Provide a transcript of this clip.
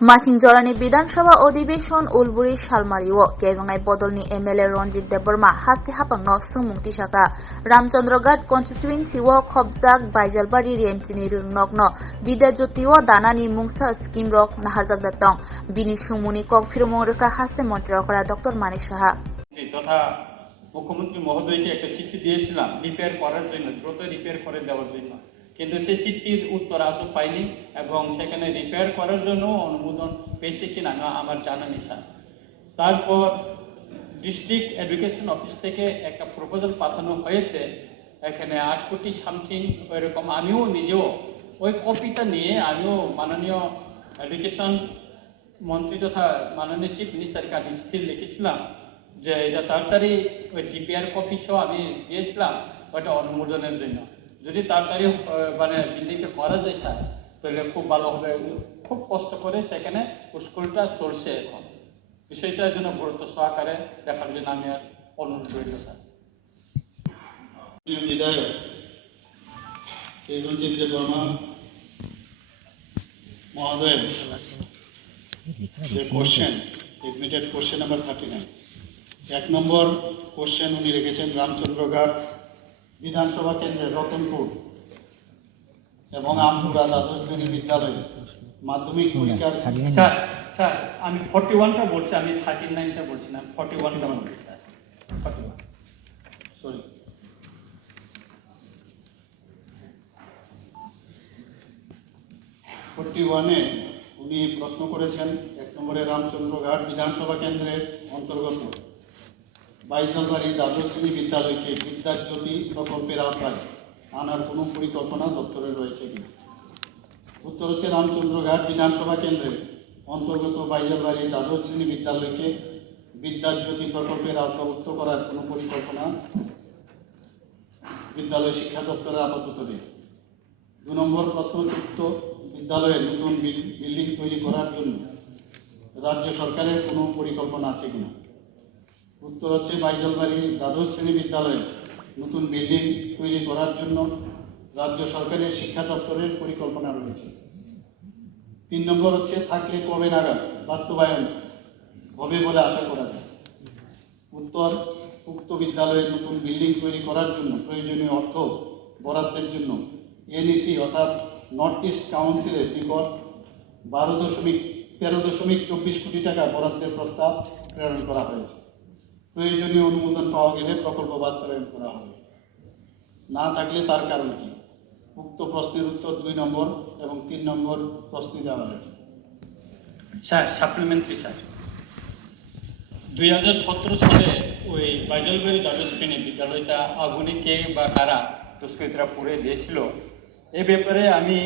मासिंजरानि विधानसभा अधिवेशन उलबुरी सालमारिओ केबंगाई बदलनि एमएलए रंजित देबबर्मा हास्ते हापांनो सोंमुंथि साका रामचंद्रघाट कन्स्टिट्युएन्सीओ खबजाक बाइजालबारि रेमसिनि रुंनकनो विद्याज्योतिओ दानानि मुंसा स्किम रक नाहारजाक दातं बिनि सोंमुनि कक फिरमं रेखा हास्ते मन्त्रीरा डॉक्टर मानिक साहा तथा मुख्यमंत्री महोदयকে একটা চিঠি দিয়েছিলাম রিপেয়ার করার জন্য দ্রুত রিপেয়ার করে দেওয়ার জন্য কিন্তু সেই চিঠির উত্তর আজও পাইনি এবং সেখানে রিপেয়ার করার জন্য অনুমোদন পেয়েছে কিনা আমার জানা নেই স্যার। তারপর ডিস্ট্রিক্ট এডুকেশন অফিস থেকে একটা প্রপোজাল পাঠানো হয়েছে এখানে 8 কোটি সামথিং এরকম। আমিও নিজেও ওই কপিটা নিয়ে আমিও মাননীয় এডুকেশন মন্ত্রী তথা মাননীয় চিফ মিনিস্টারকে আমি চিঠি লিখেছিলাম যে এটা তাড়াতাড়ি ওই ডিপিআর কপি সহ আমি দিয়েছিলাম ওটা অনুমোদনের জন্য। যদি তাড়াতাড়ি মানে বিল্ডিংটা করা যায় স্যার তাহলে খুব ভালো হবে। খুব কষ্ট করে সেখানে স্কুলটা চলছে এখন। বিষয়টার জন্য গুরুত্ব সহকারে দেখার জন্য আমি আর অনুরোধ রইল স্যার। বিধায়ক শ্রী রঞ্জিত দেববর্মা মহোদয় যে কোশ্চেন এডমিটেড কোশ্চেন নাম্বার 39 1 নম্বর কোশ্চেন উনি রেখেছেন রামচন্দ্রঘাট বিধানসভা কেন্দ্রের রতনপুর এবং আমপুরা দ্বাদশ শ্রেণী বিদ্যালয়ে মাধ্যমিক পরীক্ষার স্যার স্যার আমি 41টা বলছি, আমি 39টা বলছি না, 41টা বলছি স্যার। 41 সরি 41-এ উনি প্রশ্ন করেছেন 1 নম্বরে রামচন্দ্রঘাট বিধানসভা কেন্দ্রের অন্তর্গত বাইজালবাড়ি দ্বাদশ শ্রেণী বিদ্যালয়কে বিদ্যাজ্যোতি প্রকল্পের আওতায় আনার কোনো পরিকল্পনা দপ্তরে রয়েছে কিনা। উত্তর হচ্ছে রামচন্দ্রঘাট বিধানসভা কেন্দ্রের অন্তর্গত বাইজালবাড়ি দ্বাদশ শ্রেণী বিদ্যালয়কে বিদ্যাজ্যোতি প্রকল্পের আওতাভুক্ত করার কোনো পরিকল্পনা বিদ্যালয় শিক্ষা দপ্তরের আপাতত নেই। 2 নম্বর প্রশ্নযুক্ত বিদ্যালয়ের নতুন বিল্ডিং তৈরি করার জন্য রাজ্য সরকারের কোনো পরিকল্পনা আছে কিনা। উত্তর হচ্ছে বাইজালবাড়ি দ্বাদশ শ্রেণী বিদ্যালয়ে নতুন বিল্ডিং তৈরি করার জন্য রাজ্য সরকারের শিক্ষা দপ্তরের পরিকল্পনা রয়েছে। 3 নম্বর হচ্ছে থাকলে কবে নাগাদ বাস্তবায়ন হবে বলে আশা করা যায়। উত্তর উক্ত বিদ্যালয়ের নতুন বিল্ডিং তৈরি করার জন্য প্রয়োজনীয় অর্থ বরাদ্দের জন্য এনইসি অর্থাৎ নর্থ ইস্ট কাউন্সিলের নিকট 13.24 কোটি টাকা বরাদ্দের প্রস্তাব প্রেরণ করা হয়েছে। প্রয়োজনীয় অনুমোদন পাওয়া গেলে প্রকল্প বাস্তবায়ন করা হবে, না থাকলে তার কারণ কি। উক্ত প্রশ্নের উত্তর 2 নম্বর এবং 3 নম্বর প্রশ্নে দেওয়া হয়েছে। স্যার সাপ্লিমেন্টারি স্যার 2017 সালে ওই বাইজালবাড়ি দ্বাদশ শ্রেণী বিদ্যালয়টা আগুনে কে বা কারা দুষ্কৃতীরা পুড়ে দিয়েছিল এ ব্যাপারে আমি